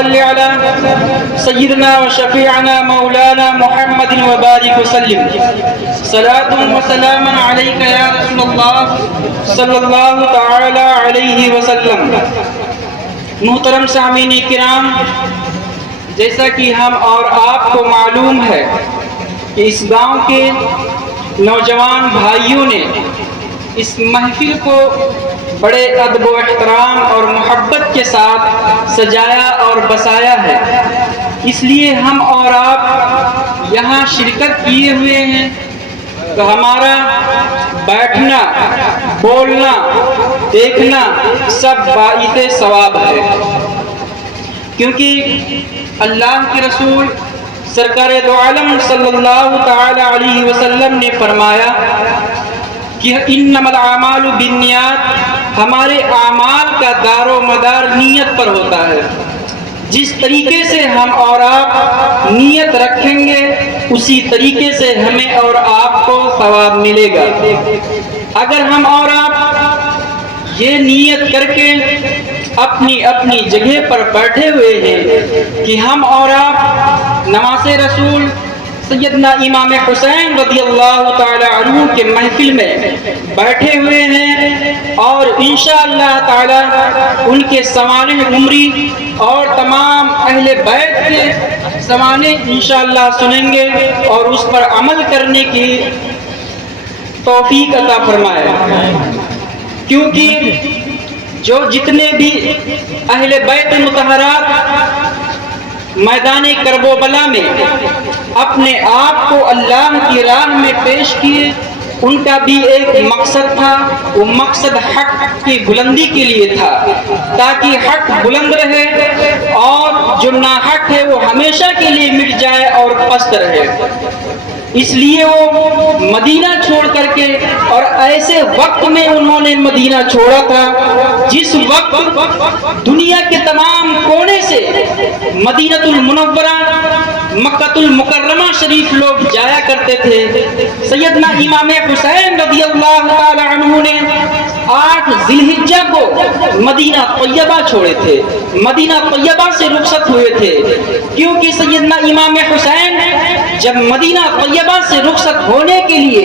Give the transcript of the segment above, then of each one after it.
صل على سيدنا وشفيعنا مولانا محمد وبارك وسلم صلاة وسلام عليك يا رسول الله صلی اللہ تعالی علیہ وسلم۔ محترم سامعین کرام، جیسا کہ ہم اور آپ کو معلوم ہے کہ اس گاؤں کے نوجوان بھائیوں نے اس محفل کو بڑے ادب و احترام اور محبت کے ساتھ سجایا اور بسایا ہے، اس لیے ہم اور آپ یہاں شرکت کیے ہوئے ہیں تو ہمارا بیٹھنا، بولنا، دیکھنا سب باعث ثواب ہے، کیونکہ اللہ کے رسول سرکار دو عالم صلی اللہ تعالی علیہ وسلم نے فرمایا کہ انما الاعمال بالنیات، ہمارے اعمال کا دار و مدار نیت پر ہوتا ہے۔ جس طریقے سے ہم اور آپ نیت رکھیں گے اسی طریقے سے ہمیں اور آپ کو ثواب ملے گا۔ اگر ہم اور آپ یہ نیت کر کے اپنی اپنی جگہ پر بیٹھے ہوئے ہیں کہ ہم اور آپ نماز رسول سیدنا امام حسین رضی اللہ تعالی عنہ کے محفل میں بیٹھے ہوئے ہیں اور انشاءاللہ تعالی ان کے سوانح عمری اور تمام اہل بیت کے سوانح انشاءاللہ سنیں گے اور اس پر عمل کرنے کی توفیق عطا فرمائے، کیونکہ جو جتنے بھی اہل بیت مطہرات میدان کرب و بلا میں اپنے آپ کو اللہ کی راہ میں پیش کیے، ان کا بھی ایک مقصد تھا، وہ مقصد حق کی بلندی کے لیے تھا، تاکہ حق بلند رہے اور جو ناحق ہے وہ ہمیشہ کے لیے مٹ جائے اور پست رہے۔ اس لیے وہ مدینہ چھوڑ کر کے، اور ایسے وقت میں انہوں نے مدینہ چھوڑا تھا جس وقت دنیا کے تمام کونے سے مدینہ المنورہ، مکہ المکرمہ شریف لوگ جایا کرتے تھے۔ سیدنا امام حسین رضی اللہ تعالی عنہ نے 8 ذی الحجہ کو مدینہ طیبہ چھوڑے تھے، مدینہ طیبہ سے رخصت ہوئے تھے، کیونکہ سیدنا امام حسین جب مدینہ طیبہ سے رخصت ہونے کے لیے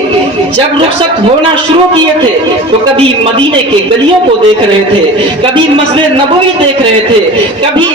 جب رخصت ہونا شروع کیے تھے تو کبھی مدینے کے گلیوں کو دیکھ رہے تھے، کبھی مسجد نبوی دیکھ رہے تھے، کبھی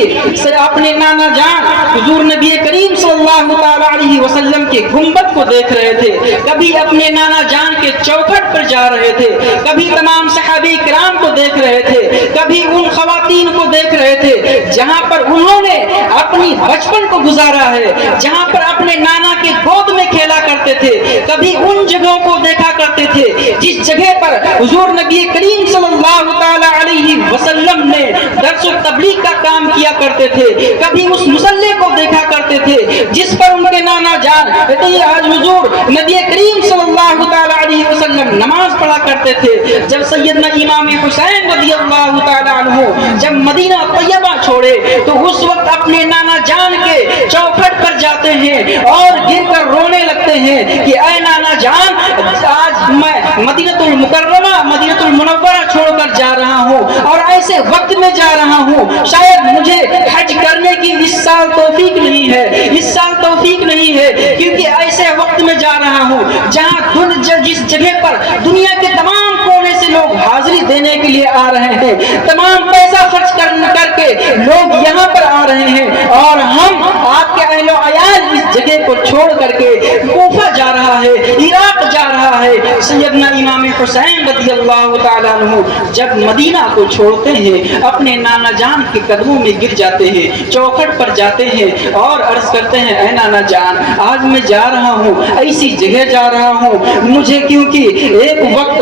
اپنے نانا جان حضور نبی کریم صلی اللہ تعالی علیہ وسلم کے گنبد کو دیکھ رہے تھے، کبھی اپنے نانا جان کے چوکھٹ پر جا رہے تھے، کبھی تمام صحابہ کرام کو دیکھ رہے تھے، کبھی ان خواتین کو دیکھ رہے تھے جہاں پر انہوں نے اپنی بچپن کو گزارا ہے، جہاں پر اپنے نانا کے گود میں کھیلا کرتے تھے، کبھی ان جگہوں کو دیکھا کرتے تھے جس جگہ پر حضور نبی کریم صلی اللہ تعالی علیہ وسلم نے درس و تبلیغ کا کام کیا کرتے تھے، کبھی اس مصلی کو دیکھا کرتے تھے جس پر ان کے نانا جان آج حضور نبی کریم صلی اللہ تعالی علیہ وسلم نماز پڑھا کرتے تھے۔ جب سیدنا امام حسین رضی اللہ تعالی عنہ جب مدینہ طیبہ چھوڑے تو اس وقت اپنے نانا جان کے چوکھٹ پر جاتے ہیں اور گر کر رونے لگتے ہیں کہ اے نانا جان، آج میں مدینہ المکرمہ، مدینہ المنورہ چھوڑ کر جا رہا ہوں اور ایسے وقت میں جا رہا ہوں، شاید مجھے حج کرنے کی اس سال توفیق نہیں ہے، اس سال توفیق نہیں ہے، کیونکہ ایسے وقت میں جا رہا ہوں جہاں جس جگہ پر دنیا کے تمام کونے سے لوگ حاضری دینے کے لیے آ رہے ہیں، تمام پیسہ خرچ کر کے لوگ یہاں پر آ رہے ہیں، اور ہم آپ کے اہل و عیال اس جگہ کو چھوڑ کر کے کوفہ جا رہا ہے، عراق جا رہا ہے۔ سیدنا امام حسین رضی اللہ تعالی عنہ جب مدینہ کو چھوڑتے ہیں اپنے نانا جان کے قدموں میں گر جاتے ہیں، چوکھٹ پر جاتے ہیں اور عرض کرتے ہیں اے نانا جان، آج میں جا رہا ہوں، ایسی جگہ جا رہا ہوں، مجھے کیونکہ ایک وقت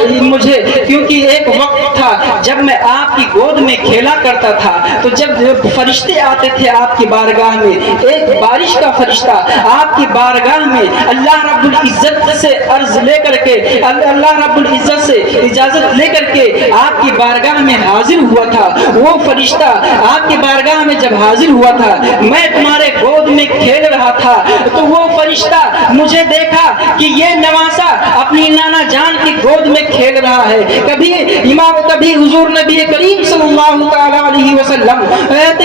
تھا جب میں آپ کی گود میں کھیلا کرتا تھا، تو جب فرشتے آتے تھے آپ کی بارگاہ میں، ایک بارش کا فرشتہ آپ کی بارگاہ میں اللہ رب العزت سے عرض لے کر کے اللہ رب العزت سے اجازت لے کر کے آپ کی بارگاہ میں حاضر ہوا تھا، وہ فرشتہ آپ کی بارگاہ میں جب حاضر ہوا تھا، میں تمہارے گود میں کھیل رہا تھا، تو وہ فرشتہ مجھے دیکھا کہ یہ نواسا اپنی نانا جان کی گود میں کھیل رہا ہے۔ کبھی حضور نبی کریم صلی اللہ تعالی علیہ وسلم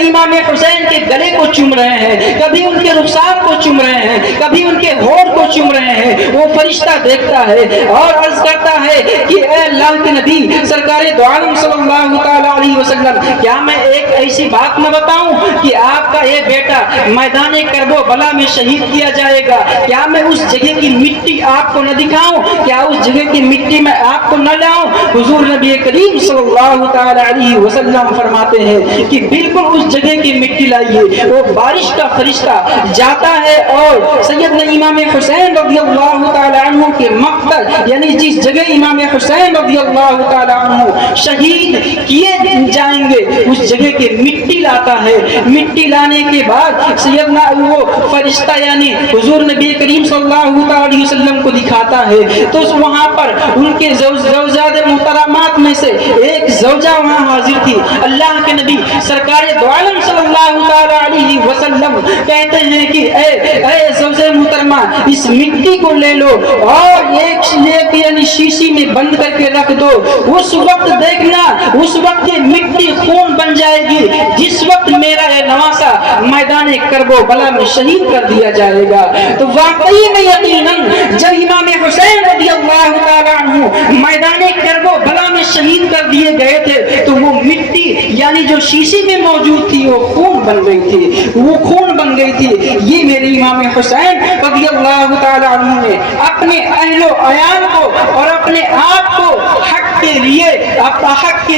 امام حسین کے گلے کو چوم رہے ہیں، کبھی ان کے رخسار کو چوم رہے ہیں، کبھی ان کے ہونٹ کو چوم رہے ہیں۔ وہ فرشتہ دیکھتا ہے اور عرض کرتا ہے کہ اے اللہ کے نبی سرکار دو عالم صلی اللہ تعالی علیہ وسلم، کیا میں ایک ایسی بات نہ بتاؤں کہ آپ کا یہ بیٹا میدان کرب و بلا میں شہید کیا جائے گا؟ کیا میں اس جگہ کی مٹی آپ کو نہ دکھاؤں؟ کیا اس جگہ کی مٹی میں آپ کو نہ لاؤں؟ حضور نبی کریم صلی اللہ تعالی علیہ وسلم فرماتے ہیں کہ بالکل اس جگہ کی مٹی لائیے۔ وہ بارش کا فرشتہ جاتا ہے اور سیدنا امام حسین رضی اللہ تعالی عنہ کے مقتل یعنی جس جگہ امام حسین رضی اللہ تعالی عنہ شہید کیے جائیں گے اس جگہ کی مٹی لاتا ہے۔ مٹی لانے کے بعد سیدنا وہ فرشتہ یعنی حضور نبی کریم صلی اللہ علیہ وسلم کو دکھاتا ہے، تو وہاں پر ان کے زوجات محترمات میں سے ایک زوجہ وہاں حاضر تھی۔ اللہ کے نبی سرکار دو عالم صلی اللہ تعالی علیہ وسلم کہتے ہیں کہ اے زوجہ محترمہ، اس مٹی کو لے لو اور ایک یعنی شیشی میں بند کر کے رکھ دو۔ اس وقت دیکھنا، اس وقت یہ مٹی خون بن جائے گی جس وقت میرا یہ نواسا میدان کرب و بلا میں شہید کر دیا جائے گا۔ تو واقعی میں یقیناً جب امام حسین رضی اللہ تعالی عنہ میدان کرب و بلا میں شہید کر دیے گئے تھے تو وہ مٹی یعنی جو شیشی میں موجود تھی وہ خون بن گئی تھی، وہ خون بن گئی تھی۔ یہ میرے امام حسین رضی اللہ تعالی عنہ نے اپنے اہل و عیال کو اور اپنے آپ کو حق کے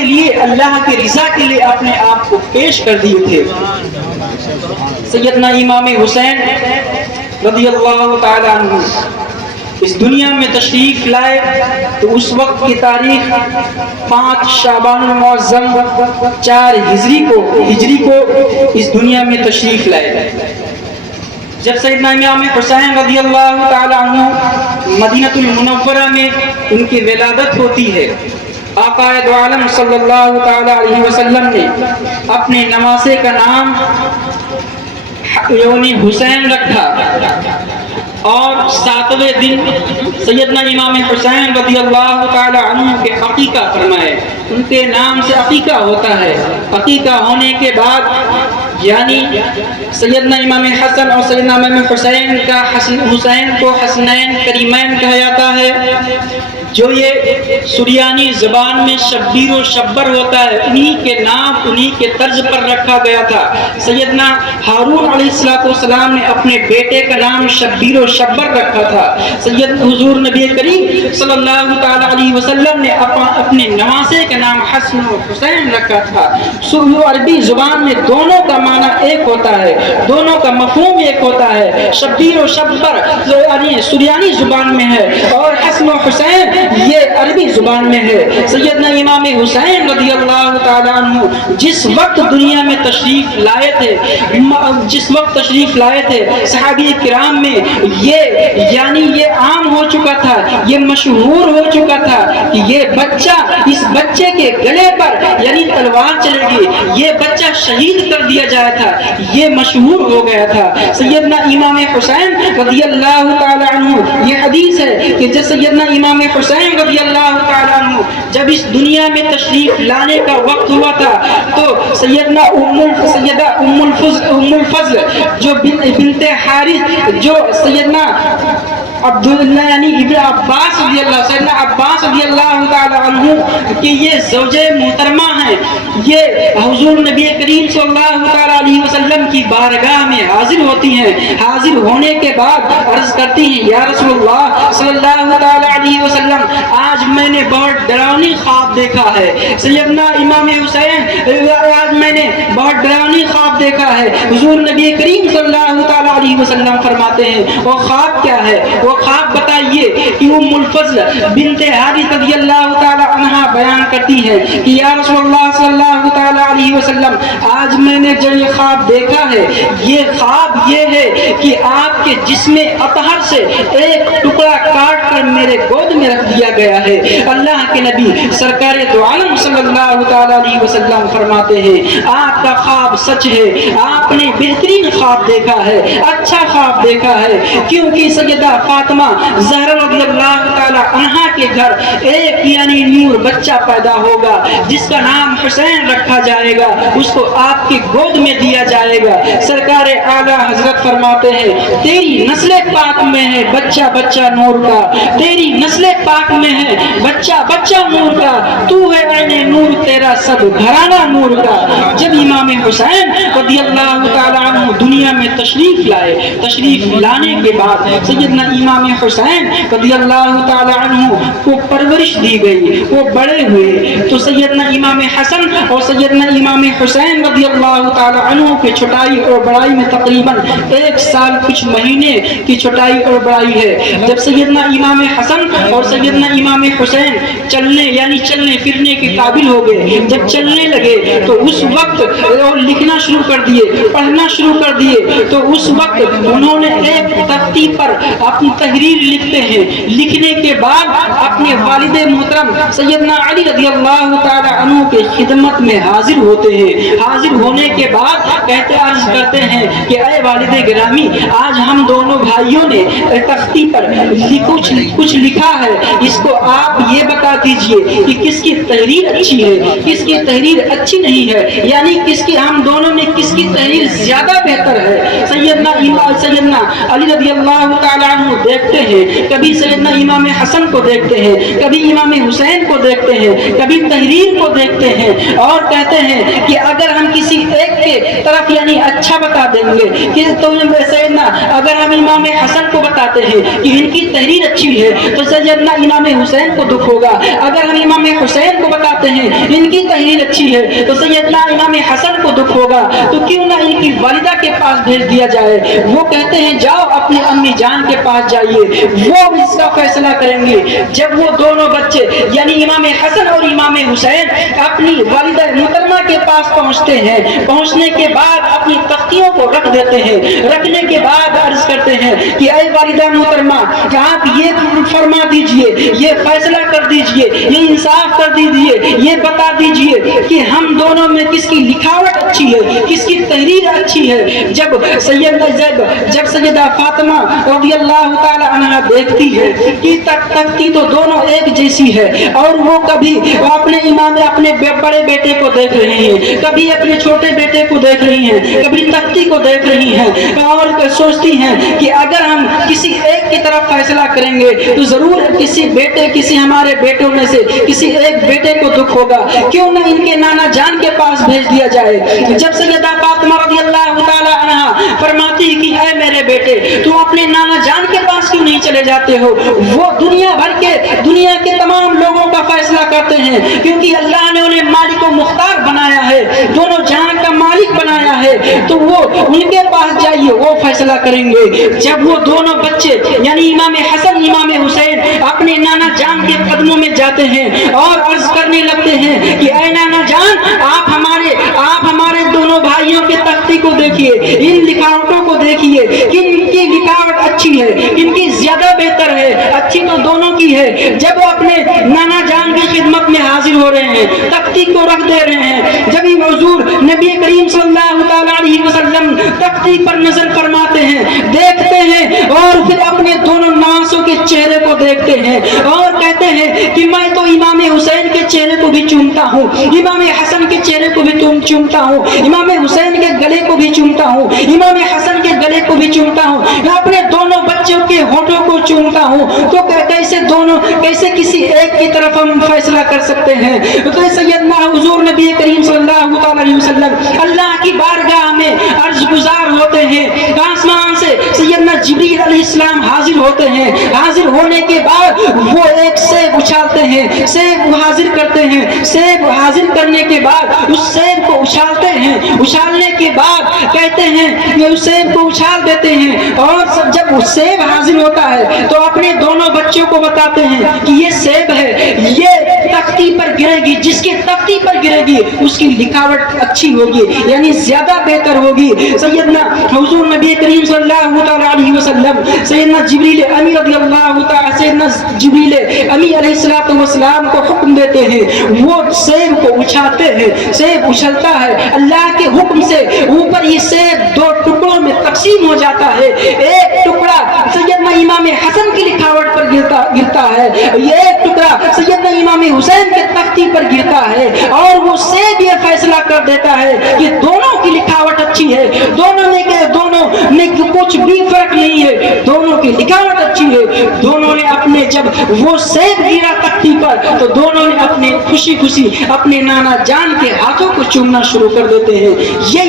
لیے اللہ کے رضا کے لیے اپنے آپ کو پیش کر دیے تھے۔ سیدنا امام حسین رضی اللہ تعالی عنہ اس دنیا میں تشریف لائے تو اس وقت کی تاریخ 5 شعبان المعظم 4 ہجری کو اس دنیا میں تشریف لائے۔ جب سیدنا امام حسین رضی اللہ تعالی عنہ مدینہ المنورہ میں ان کی ولادت ہوتی ہے، آقا دو عالم صلی اللہ تعالی علیہ وسلم نے اپنے نواسے کا نام یعنی حسین رکھا، اور 7ویں دن سیدنا امام حسین رضی اللہ تعالی عنہ کے عقیقہ فرمائے۔ ان کے نام سے عقیقہ ہوتا ہے۔ عقیقہ ہونے کے بعد یعنی سیدنا امام حسن اور سیدنا امام حسین کو حسنین کریمین کہا جاتا ہے، جو یہ سریانی زبان میں شبیر و شبر ہوتا ہے، انہی کے نام انہی کے طرز پر رکھا گیا تھا۔ سیدنا ہارون علیہ السلام نے اپنے بیٹے کا نام شبیر و شبر رکھا تھا۔ سید حضور نبی کریم صلی اللہ تعالی علیہ وسلم نے اپنے نواسے کا نام حسن و حسین رکھا تھا۔ عربی زبان میں دونوں کا معنی ایک ہوتا ہے، دونوں کا مفہوم ایک ہوتا ہے۔ شبیر و شبر یعنی سریانی زبان میں ہے اور حسن و حسین یہ عربی زبان میں ہے۔ سیدنا امام حسین رضی اللہ تعالیٰ عنہ جس وقت دنیا میں تشریف لائے تھے صحابی کرام میں یہ عام ہو چکا تھا، یہ مشہور ہو چکا تھا کہ یہ بچہ، اس بچے کے گلے پر یعنی تلوار چلے گی، یہ بچہ شہید کر دیا جایا تھا، یہ مشہور ہو گیا تھا۔ سیدنا امام حسین رضی اللہ تعالیٰ عنہ یہ حدیث ہے کہ جب سیدنا امام حسین رضی اللہ تعالیٰ عنہ جب اس دنیا میں تشریف لانے کا وقت ہوا تھا تو سیدہ ام الفضل جو بنت حارث جو سیدنا عبداللہ یعنی ابن عباس رضی اللہ سیدنا عباس رضی اللہ تعالی عنہ کہ یہ زوجہ محترمہ ہیں، یہ حضور نبی کریم صلی اللہ تعالی علیہ وسلم کی بارگاہ میں حاضر ہوتی ہیں۔ حاضر ہونے کے بعد عرض کرتی ہیں یا رسول اللہ صلی اللہ تعالی علیہ وسلم، آج میں نے بہت ڈراؤنی خواب دیکھا ہے۔ سیدنا امام حسین آج میں نے بہت ڈراؤنی خواب دیکھا ہے۔ حضور نبی کریم صلی اللہ تعالی علیہ وسلم فرماتے ہیں وہ خواب کیا ہے؟ وہ خواب بتائیے کہ ام الفضل بنت حارث رضی اللہ تعالی عنہا بیان کرتی ہے کہ یا رسول اللہ صلی اللہ تعالی علیہ وسلم، آج میں نے جو یہ خواب دیکھا ہے، یہ خواب یہ ہے کہ آپ کے جسم اطہر سے ایک ٹکڑا کاٹ کر میرے گود میں رکھ دیا گیا ہے۔ اللہ کے نبی سرکار دو عالم صلی اللہ تعالی علیہ وسلم فرماتے ہیں آپ کا خواب سچ ہے، آپ نے بہترین خواب دیکھا ہے، اچھا خواب دیکھا ہے، کیونکہ سیدہ فاطمہ زہرا رضی اللہ تعالی عنہا کے گھر ایک یعنی نور بچہ پیدا ہوگا جس کا نام حسین رکھا جائے گا، اس کو آپ کی گود میں دیا جائے گا۔ سرکار اعلیٰ حضرت فرماتے ہیں تیری نسل پاک میں ہے بچہ بچہ نور کا، تیری نسل پاک میں ہے بچہ بچہ نور کا، تو ہے عین نور تیرا سب گھرانہ نور کا۔ جب امام حسین رضی اللہ تعالیٰ عنہ دنیا میں تشریف لائے، تشریف لانے کے بعد سیدنا امام حسین رضی اللہ تعالیٰ عنہ کو پرورش دی گئی، وہ بڑے ہوئے تو سیدنا امام حسن اور سیدنا امام حسین رضی اللہ تعالیٰ عنہ کی چھٹائی اور بڑائی میں تقریباً 1 سال کچھ مہینے کی چھٹائی اور بڑائی ہے۔ جب سیدنا امام حسن اور سیدنا امام حسین چلنے یعنی چلنے پھرنے کے قابل ہو گئے، جب چلنے لگے تو اس وقت اور لکھنا شروع کر دیے، پڑھنا شروع کر دیے، تو اس وقت انہوں نے ایک تختی پر اپنی تحریر لکھتے ہیں، لکھنے کے بعد اپنے والد محترم سیدنا علی رضی اللہ تعالی عنہ کے خدمت میں حاضر ہوتے ہیں۔ حاضر ہونے کے بعد کہتے عرض کرتے ہیں کہ اے والد گرامی، آج ہم دونوں بھائیوں نے تختی پر کچھ لکھا ہے، اس کو آپ یہ بتا دیجئے کہ کس کی تحریر اچھی ہے، کس کی تحریر اچھی نہیں ہے، یعنی ہم دونوں میں کس کی تحریر زیادہ بہتر ہے۔ سیدنا علی رضی اللہ تعالیٰ عنہ دیکھتے ہیں، کبھی سیدنا امام حسن کو دیکھتے ہیں، کبھی امام حسین کو دیکھتے ہیں، کبھی تحریر کو دیکھتے ہیں اور کہتے ہیں کہ اگر ہم کسی ایک کے طرف یعنی اچھا بتا دیں گے کہ تو سیدنا اگر ہم امام حسن کو بتاتے ہیں کہ ان کی تحریر اچھی ہے تو سیدنا امام حسین کو دکھ ہوگا، اگر ہم امام حسین کو بتاتے ہیں ان کی تحریر اچھی ہے تو سیدنا امام حسن کو دکھ ہوگا، تو کیوں نہ ان کی والدہ کے پاس بھیج دیا جائے۔ وہ کہتے ہیں جاؤ اپنی امی جان کے پاس جائیے، وہ اس کا فیصلہ کریں گے۔ جب وہ دونوں بچے یعنی امام حسن اور امام حسین اپنی والدہ محترمہ کے پاس پہنچتے ہیں، پہنچنے کے بعد اپنی تختیوں کو رکھ دیتے ہیں، رکھنے کے بعد عرض کرتے ہیں کہ اے والدہ محترمہ آپ یہ فرما دیجئے، یہ فیصلہ کر دیجئے، یہ انصاف کر دیجئے، یہ بتا دیجئے کہ ہم دونوں میں کس کی لکھاوٹ اچھی ہے، کس کی تحریر اچھی ہے۔ جب سیدہ فاطمہ رضی اللہ تعالی عنہ دیکھتی ہے کہ تختی تو دونوں ایک جیسی ہے اور وہ کبھی اپنے اپنے بڑے بیٹے کو دیکھ رہی ہیں، کبھی اپنے چھوٹے بیٹے کو دیکھ رہی ہیں، کبھی تختی کو دیکھ رہی ہیں اور سوچتی ہیں کہ اگر ہم کسی ایک کی طرف فیصلہ کریں گے تو ضرور کسی ہمارے بیٹوں میں سے کسی ایک بیٹے کو دکھ ہوگا، کیوں نہ ان کے نانا جان کے پاس بھیج دیا جائے۔ جب سیدہ فاطمہ رضی اللہ تعالی عنہا فرماتی کہ اے میرے بیٹے تو اپنے نانا جان کے پاس کیوں نہیں چلے جاتے ہو، وہ دنیا کے تمام لوگوں کا فیصلہ کرتے ہیں، کیونکہ اللہ نے انہیں مالک و مختار بنایا ہے، دونوں جہان کا مالک بنایا ہے، تو وہ ان کے پاس جائیے، وہ فیصلہ کریں گے۔ جب وہ دونوں بچے یعنی امام حسن امام حسین اپنے نانا جان کے قدموں میں جاتے ہیں اور عرض کرنے لگتے ہیں کہ اے نانا جان آپ ہمارے دونوں بھائیوں کے تختی کو دیکھیے، ان لکھاوٹوں کو دیکھیے کہ ان کی لکھاوٹ اچھی ہے، ان کی زیادہ بہتر ہے، اچھی تو دونوں کی ہے۔ جب وہ اپنے نانا جان کی خدمت میں حاضر ہو رہے ہیں، تختی کو رکھ دے رہے ہیں، جب حضور نبی کریم صلی اللہ تعالی علیہ وسلم تختی پر نظر فرماتے ہیں، دیکھتے ہیں اور پھر اپنے دونوں نواسوں کے چہرے کو دیکھتے ہیں اور کہتے ہیں کہ میں تو امام حسین کے چہرے کو بھی چومتا ہوں، امام حسن کے چہرے کو بھی چومتا ہوں، امام حسین کے گلے کو بھی چومتا ہوں، امام حسن کے گلے کو بھی چومتا ہوں، میں اپنے دونوں بچوں کے ہونٹوں کو چومتا ہوں، تو کیسے کسی ایک کی طرف ہم فیصلہ کر سکتے ہیں۔ تو سیدنا حضور نبی کریم صلی اللہ علیہ وسلم اللہ کی بارگاہ میں عرض گزار ہوتے ہیں، آسمان سے سیدنا جبریل علیہ السلام حاضر ہوتے ہیں، حاضر ہونے کے بعد وہ ایک سیب اچھالتے ہیں، سیب حاضر کرتے ہیں، سیب حاضر کرنے کے بعد اس سیب کو اچھالتے ہیں، اچھالنے کے بعد کہتے ہیں کہ اس سیب کو اچھال دیتے ہیں، اور جب وہ سیب حاصل ہوتا ہے تو اپنے دونوں بچوں کو بتاتے ہیں کہ یہ سیب ہے، یہ تختی پر گرے گی، جس کی تختی پر گرے گی اس کی لکھاوٹ اچھی ہوگی، یعنی زیادہ بہتر ہوگی۔ سیدنا حضور نبی کریم صلی اللہ علیہ وسلم سیدنا جبریل امی رضی اللہ تعالی سیدنا جبریل امی علیہ السلام کو حکم دیتے ہیں، وہ سیب کو اچھالتے ہیں، سیب اچھلتا ہے، اللہ کے حکم سے اوپر یہ سیب دو ٹکڑوں میں تقسیم ہو جاتا ہے، ایک ٹکڑا سیدنا امام حسن کی لکھاوٹ پر گرتا ہے، ایک ٹکڑا سیدنا امام حسین کے تختی پر گرتا ہے، اور وہ سیب یہ فیصلہ کر دیتا ہے کہ دونوں کی لکھاوٹ اچھی ہے، دونوں میں کچھ بھی فرق نہیں ہے، دونوں کی لکھاوٹ اچھی ہے۔ دونوں نے اپنے جب وہ سیب گرا تختی پر تو دونوں نے اپنے خوشی خوشی اپنے نانا جان کے ہاتھوں کو چومنا شروع کر دیتے ہیں۔ یہ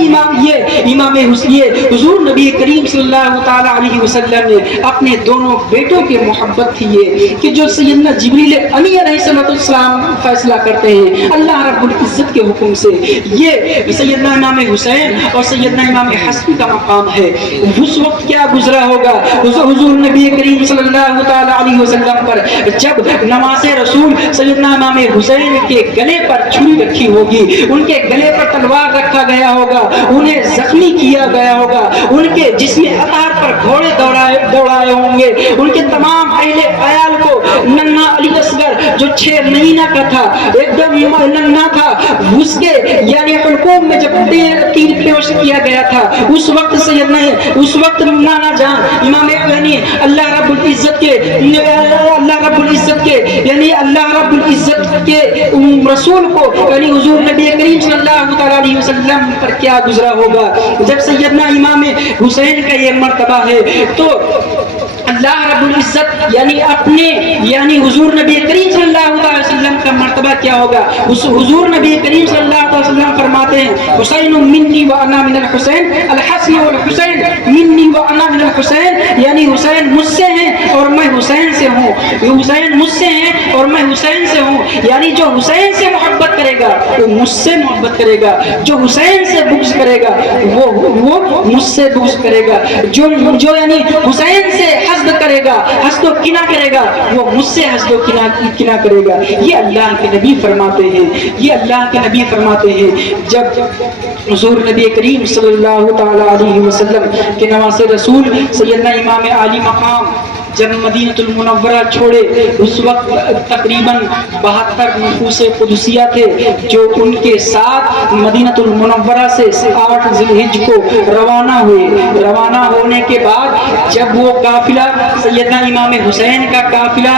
حضور نبی کریم صلی اللہ تعالی علیہ وسلم نے اپنے دونوں بیٹوں کی محبت تھی یہ کہ جو سیدنا جبریل امی علیہ السلام فیصلہ کرتے ہیں اللہ رب العزت کے حکم سے۔ یہ سیدنا امام حسین اور سیدنا امام حسن کا مقام ہے۔ اس وقت کیا گزرا ہوگا حضور نبی کریم صلی اللہ تعالی علیہ وسلم پر جب نماز رسول سیدنا امام حسین کے گلے پر چھری رکھی ہوگی، ان کے گلے پر تلوار رکھا گیا ہوگا، انہیں زخمی کیا گیا ہوگا، ان کے جسم اطہر پر گھوڑے دوڑائے ہوں گے، ان کے تمام اہل عیال کو ننھا علی اصغر جو 6 مہینہ کا تھا، ایک دم ننھا تھا، اس کے یعنی حلقوم میں جب تیر پیش کیا گیا تھا، اس وقت نانا جان امام یعنی اللہ رب العزت کے رسول کو یعنی حضور نبی کریم صلی اللہ علیہ وسلم پر کیا گزرا ہوگا جب سیدنا امام حسین کا یہ مرتبہ ہے تو اللہ رب العزت یعنی حضور نبی کریم صلی اللہ علیہ وسلم کا مرتبہ کیا ہوگا۔ حضور نبی کریم صلی اللہ علیہ وسلم فرماتے ہیں حسین منی وانا من الحسین، الحسن والحسین منی وانا من الحسین، یعنی حسین مجھ سے ہیں اور میں حسین سے ہوں، حسین مجھ سے ہیں اور میں حسین سے ہوں، یعنی جو حسین سے محبت کرے گا وہ مجھ سے محبت کرے گا، جو حسین سے بغض کرے گا وہ مجھ سے بغض کرے گا، جو یعنی حسین سے حسد کرے گا، حسد و کینہ کرے گا، وہ مجھ سے حسد و کینہ کرے گا۔ یہ اللہ کے نبی فرماتے ہیں، جب حضور نبی کریم صلی اللہ تعالی علیہ وسلم کے نواسے رسول سیدنا امام عالی مقام جب مدینہ المنورہ چھوڑے، اس وقت تقریباً 72 نفوس قدسیہ تھے جو ان کے ساتھ مدینہ المنورہ سے 8 ذی الحجہ کو روانہ ہونے کے بعد جب وہ قافلہ سیدنا امام حسین کا قافلہ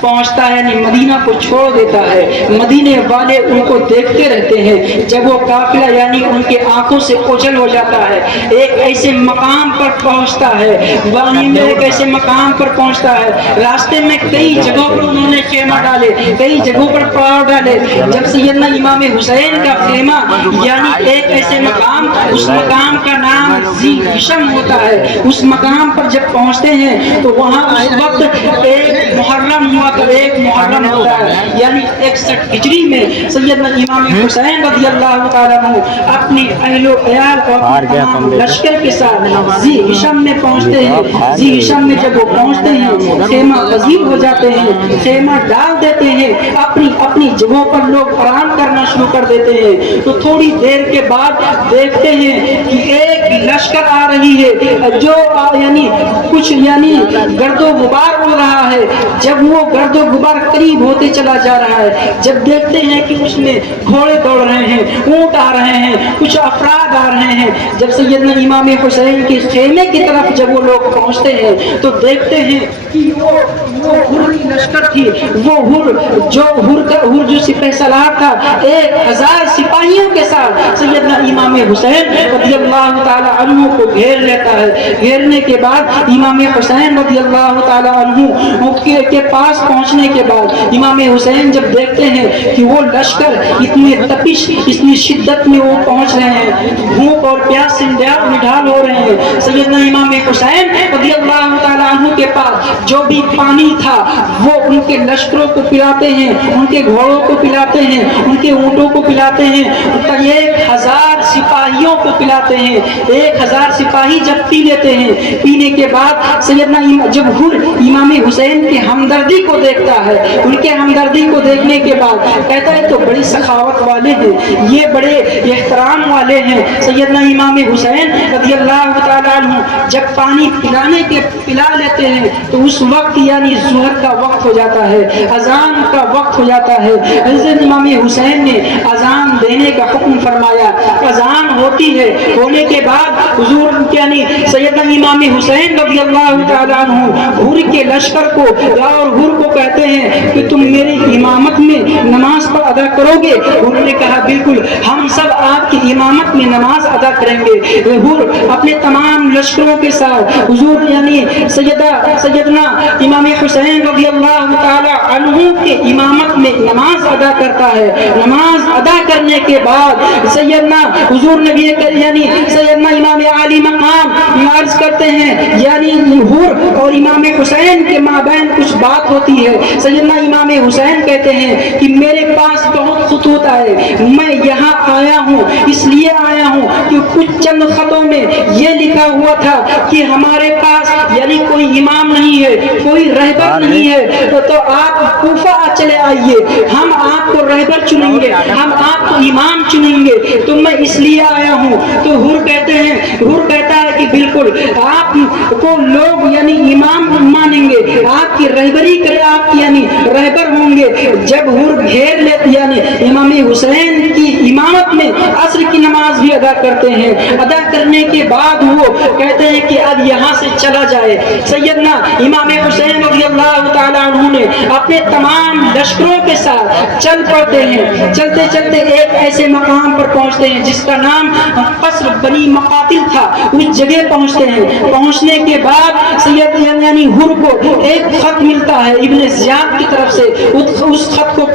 پہنچتا ہے یعنی مدینہ کو چھوڑ دیتا ہے، مدینے والے ان کو دیکھتے رہتے ہیں، جب وہ قافلہ یعنی ان کے آنکھوں سے اوجھل ہو جاتا ہے، ایک ایسے مقام پر پہنچتا ہے، وانی میں ایک ایسے مقام پر پہنچتا ہے، راستے میں کئی جگہوں پر انہوں نے خیمہ ڈالے، کئی جگہوں پر پڑاؤ ڈالے، جب سیدنا امام حسین کا خیمہ یعنی ایک ایسے مقام، اس مقام کا نام ذی ہشم ہوتا ہے، اس مقام پر جب پہنچتے ہیں تو وہاں اس وقت ایک محرم ہوتا ہے یعنی 61 ہجری میں سیدنا امام حسین رضی اللہ تعالیٰ عنہ اپنی اہل و عیال اور تمام لشکر کے ساتھ ذی ہشم میں پہنچتے ہیں۔ ذی ہشم میں جب وہ پہنچتے ہیں خیمہ پذیر ہو جاتے ہیں، خیمہ ڈال دیتے ہیں، اپنی جگہوں پر لوگ آرام کرنا شروع کر دیتے ہیں، تو تھوڑی دیر کے بعد دیکھتے ہیں کہ ایک لشکر آ رہی ہے جو یعنی کچھ یعنی گرد و غبار اڑ رہا ہے، جب وہ گرد و غبار قریب ہوتے چلا جا رہا ہے، جب دیکھتے ہیں کہ اس میں گھوڑے دوڑ رہے ہیں، اونٹ آ رہے ہیں، کچھ افراد آ رہے ہیں، جب سیدنا امام حسین کے خیمے کی طرف جب وہ لوگ پہنچتے ہیں تو دیکھتے ہیں کہ وہ ہر کی لشکر تھی، وہ ہر جو سپہ سالار تھا 1000 سپاہیوں کے ساتھ سیدنا امام حسین رضی اللہ تعالی عنہ کو گھیر لیتا ہے. گھیرنے کے بعد امام حسین رضی اللہ تعالیٰ عنہ کے پاس پہنچنے کے بعد امام حسین جب دیکھتے ہیں کہ وہ لشکر اتنی تپش اتنی شدت میں وہ پہنچ رہے ہیں, بھوک اور پیاس سے نڈھال ہو رہے ہیں, سیدنا امام حسین رضی اللہ تعالیٰ عنہ کے پاس جو بھی پانی تھا وہ ان کے لشکروں کو پلاتے ہیں, ان کے گھوڑوں کو پلاتے ہیں, ان کے اونٹوں کو پلاتے ہیں, 1000 سپاہیوں کو پلاتے ہیں. 1000 سپاہی جب پی لیتے ہیں, پینے کے بعد سیدنا جب امام حسین کی ہمدردی کو دیکھتا ہے, ان کے ہمدردی کو دیکھنے کے بعد کہتا ہے تو بڑی سخاوت والے ہیں, یہ بڑے احترام والے ہیں. سیدنا امام حسین رضی اللہ تعالیٰ عنہ جب پانی پلا لیتے ہیں تو اس وقت یعنی ظہر کا وقت ہو جاتا ہے, اذان کا وقت ہو جاتا ہے. حضرت امام حسین نے اذان دینے کا حکم فرمایا. اذان ہوتی ہے, ہونے کے بعد حضور یعنی سیدنا امام حسین رضی اللہ تعالیٰ عنہ حور کے لشکر کو اور حور کو کہتے ہیں کہ تم میری امامت میں نماز پر ادا کرو گے؟ انہوں نے کہا بالکل, ہم سب آپ کی امامت میں نماز ادا کریں گے. حور اپنے تمام لشکروں کے ساتھ حضور یعنی سیدنا امام حسین رضی اللہ تعالیٰ عنہ کے امامت میں نماز ادا کرتا ہے. نماز ادا کرنے کے بعد سیدنا حضور نبی یعنی سیدنا امام عالی مقام عرض کرتے ہیں یعنی حور اور امام حسین کے مابین کچھ بات ہوتی ہے. سیدنا امام حسین کہتے ہیں کہ میرے پاس بہت خطوط آئے, میں یہاں آیا ہوں اس لیے آیا ہوں کہ کچھ چند خطوں میں یہ لکھا ہوا تھا کہ ہمارے پاس یعنی کوئی امام نہیں ہے, کوئی رہبر نہیں ہے, تو آپ کوفہ چلے آئیے, ہم آپ کو رہبر چنیں گے, ہم آپ کو امام چنیں گے, تو میں اس لیے آیا ہوں. تو حور کہتا ہے کہ بالکل آپ کو لوگ یعنی امام مانیں گے, آپ کی رہبری کرے, آپ یعنی رہبر ہوں گے. جب حور گھیر لیتے یعنی امام حسین کی امامت میں عصر کی نماز بھی ادا کرتے ہیں. ادا کرنے کے بعد وہ کہتے ہیں کہ اب یہاں سے چلا جائے. سیدنا امام حسین رضی اللہ تعالیٰ عنہ نے اپنے تمام لشکروں کے ساتھ چل پڑتے ہیں. چلتے چلتے ایک ایسے مقام پر پہنچتے ہیں جس کا نام قصر بنی مقاتل تھا. اس جگہ پہنچتے ہیں. پہنچنے کے بعد سید یعنی حور کو ایک خط ملتا ہے ابن زیاد کی طرف سے. اس خط کو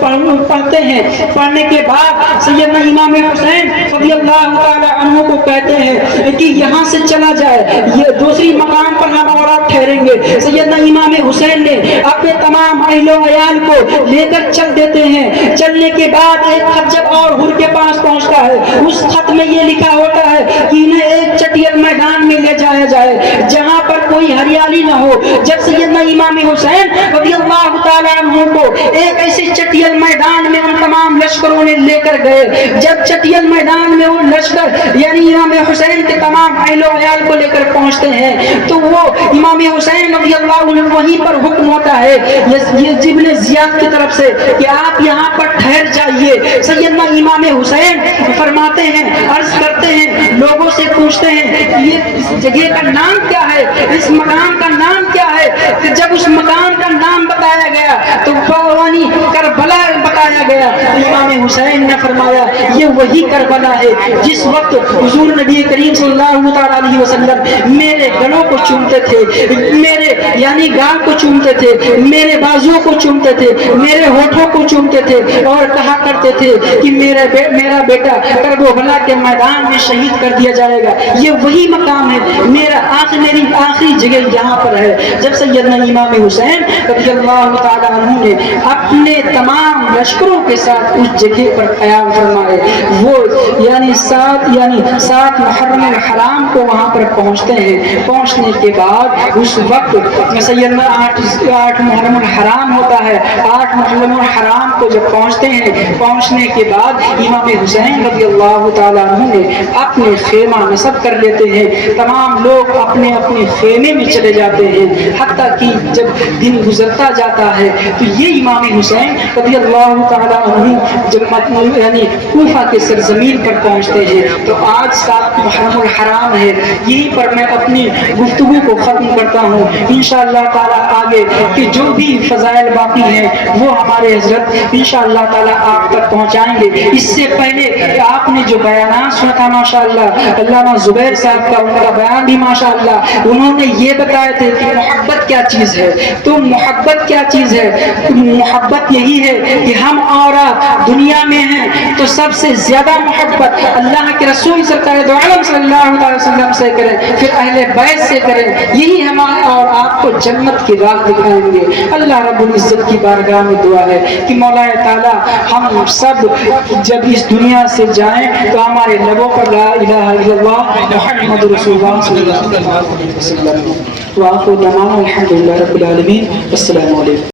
پڑھتے ہیں. پڑھنے کے بعد سیدنا امام حسین رضی اللہ تعالیٰ عنہ کو کہتے ہیں کہ یہاں سے چلا جائے, یہ دوسری مقام پر ہم اور آپ ٹھہریں گے. سیدنا امام حسین نے اپنے تمام اہل و عیال کو لے کر چل دیتے ہیں. چلنے کے بعد ایک خط جب اور حور کے پاس پہنچتا ہے, اس خط میں یہ لکھا ہوتا ہے کہ انہیں ایک چٹیل میدان میں لے جایا جائے جہاں پر کوئی ہریالی نہ ہو. جب سیدنا امام حسین رضی اللہ تعالیٰ عنہ کو ایک ایسے چٹیل میدان میں ان تمام لشکروں نے لے کر گئے, جب چٹیل میدان میں وہ لشکر یعنی امام حسین کے تمام اہل و عیال کو لے کر پہنچتے ہیں تو وہ امام حسین رضی اللہ عنہ وہیں پر حکم ہوتا ہے یہ ابن زیاد کی طرف سے کہ آپ یہاں پر ٹھہر جائیے. سیدنا امام حسین فرماتے ہیں, عرض کرتے ہیں, لوگوں سے پوچھتے ہیں کہ یہ اس جگہ کا نام کیا ہے, اس مقام کا نام کیا ہے. کہ جب اس مقام کا نام بتایا گیا تو فوانی کربلا بتایا گیا. امام حسین نے فرمایا یہ وہی کربلا ہے جس وقت حضور نبی کریم صلی اللہ علیہ وسلم میرے گلوں کو چومتے تھے, میرے یعنی گال کو چومتے تھے, میرے بازوؤں کو چومتے تھے, میرے ہونٹوں کو چومتے تھے اور کہا کرتے تھے کہ میرا بیٹا کربلا کے میدان میں شہید کر دیا جائے گا. یہ وہی مقام ہے, میری آخری جگہ یہاں پر ہے. جب سیدنا امام حسین رضی اللہ تعالیٰ عنہ نے اپنے تمام لشکروں کے ساتھ اس جگہ پر قیام فرمائے, وہ یعنی 7 محرم الحرام کو وہاں پر پہنچتے ہیں. پہنچنے کے بعد اس وقت سیدنا 8 محرم الحرام ہوتا ہے. 8 محرم الحرام کو جب پہنچتے ہیں, پہنچنے کے بعد امام حسین رضی اللہ تعالیٰ عنہ نے اپنے خیمہ نصب کر لیتے ہیں. تمام لوگ اپنے اپنے خیمے میں چلے جاتے ہیں. حتیٰ کہ جب دن گزرتا جاتا ہے تو یہ امام حسین رضی اللہ اللہ تعالیٰ عنہ جب یعنی کوفہ کے سرزمین پر پہنچتے ہیں تو آج 7 محرم الحرام ہے، یہیں پر میں اپنی گفتگو کو ختم کرتا ہوں. انشاءاللہ تعالیٰ آگے کہ جو بھی فضائل باقی ہیں وہ ہمارے حضرت انشاءاللہ تعالیٰ آپ تک پہنچائیں گے. اس سے پہلے آپ نے جو بیانات سنا تھا ماشاءاللہ علامہ زبیر صاحب کا، ان کا بیان بھی ماشاءاللہ انہوں نے یہ بتایا تھے کہ محبت کیا چیز ہے. تو محبت کیا چیز ہے؟ محبت یہی ہے کہ ہم اور آپ دنیا میں ہیں تو سب سے زیادہ محبت اللہ کے رسول سرکار دو عالم صلی اللہ علیہ وسلم سے کریں، پھر اہل بیت سے کریں. یہی ہمارے اور آپ کو جنت کی راہ دکھائیں گے. اللہ رب العزت کی بارگاہ میں دعا ہے کہ مولا تعالی ہم سب جب اس دنیا سے جائیں تو ہمارے لبوں پر لا الہ الا اللہ محمد رسول اللہ صلی اللہ علیہ وسلم. وآخر دعوانا الحمد للہ رب العالمین. السلام علیکم.